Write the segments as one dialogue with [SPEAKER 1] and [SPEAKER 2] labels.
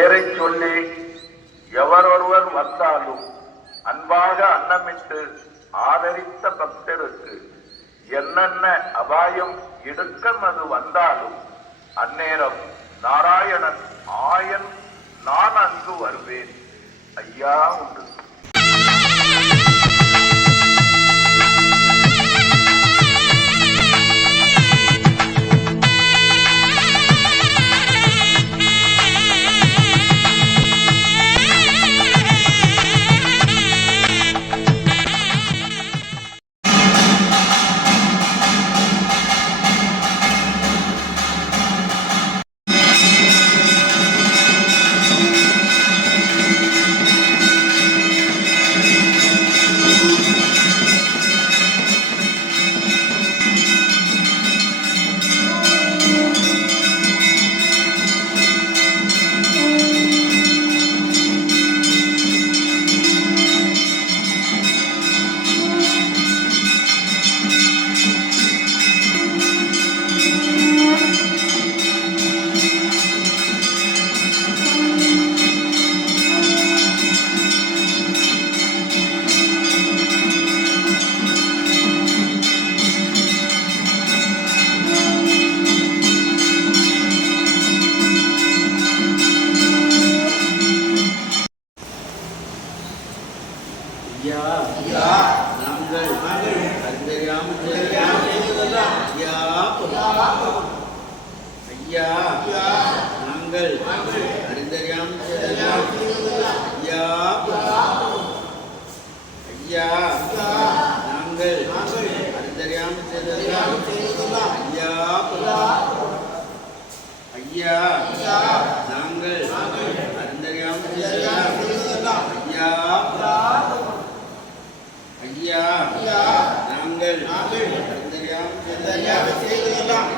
[SPEAKER 1] பெயரை சொல்லி எவரொருவர் வந்தாலும் அன்பாக அன்னமிட்டு ஆதரித்த பக்தருக்கு என்னென்ன அபாயம் எடுக்கம் அது வந்தாலும் அந்நேரம் நாராயணன் ஆயன் நான் அங்கு வருவேன். ஐயா உண்டு.
[SPEAKER 2] ஐயா நாங்கள் ஐயா. ஐயா. நாங்கள்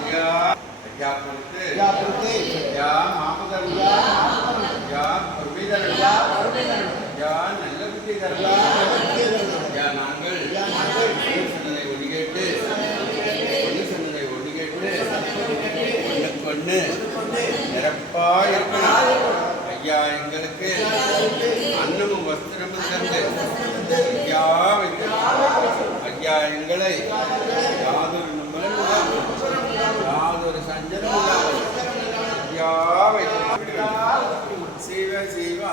[SPEAKER 2] ஐயா. ஐயா பொறுத்து ஐயா மாமா சிறப்பா இருக்கணும் ஐயா எங்களுக்கு அன்னமும் வஸ்திரமும் தந்து ஐயா ஐயா எங்களை யாதொரு நம்மளும் யாதொரு சஞ்சலம் ஐயா சிவ சிவா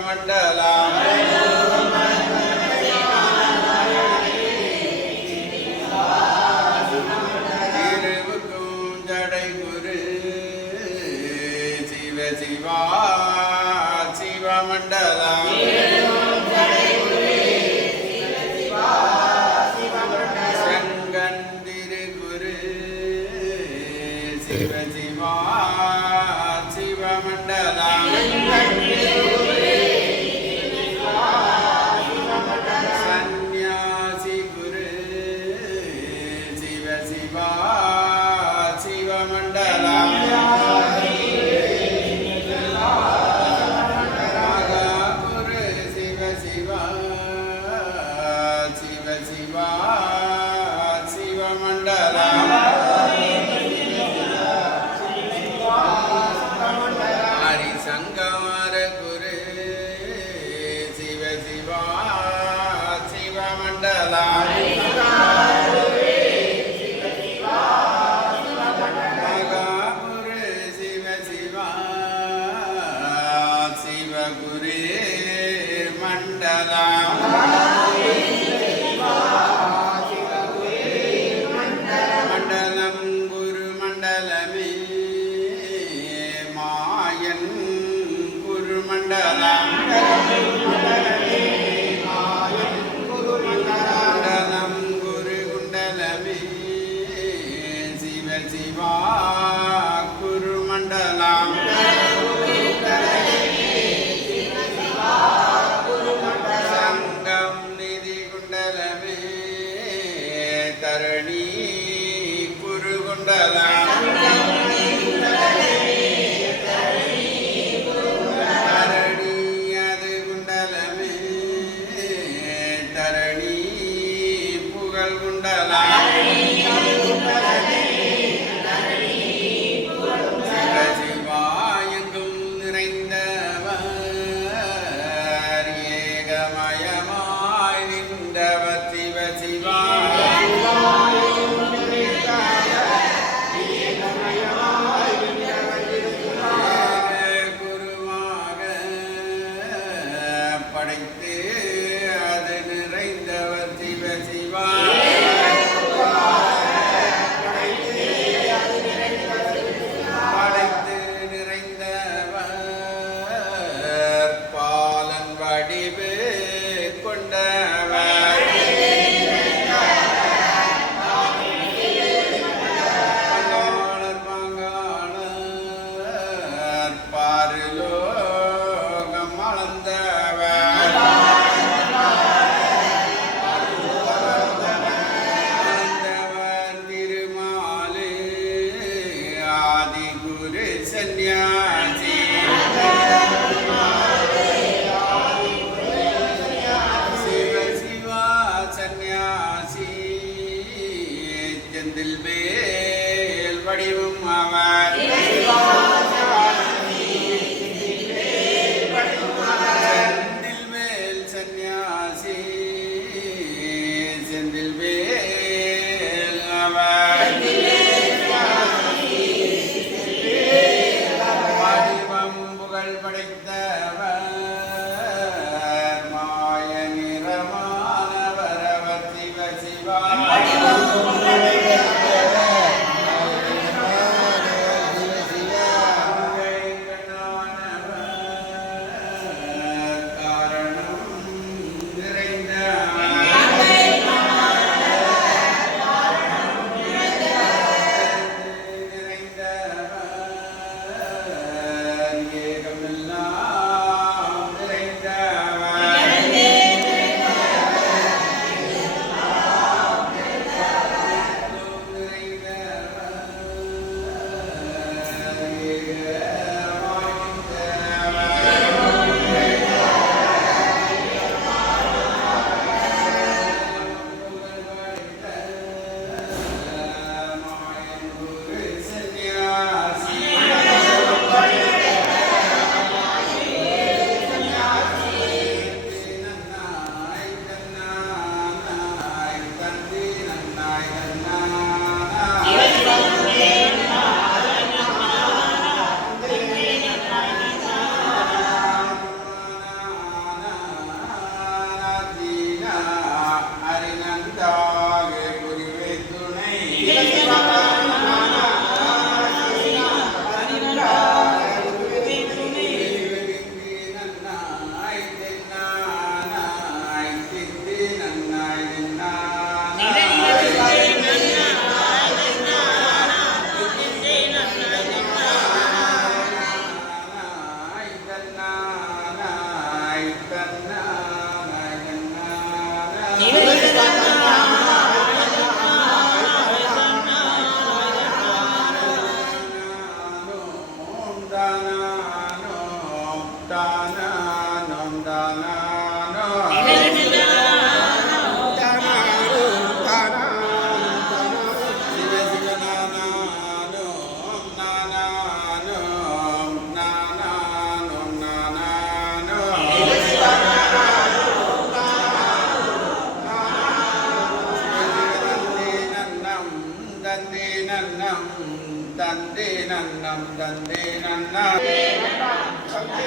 [SPEAKER 2] மண்டலா. மண்டலம். da na nam da na தந்தே நன்னம் தந்தே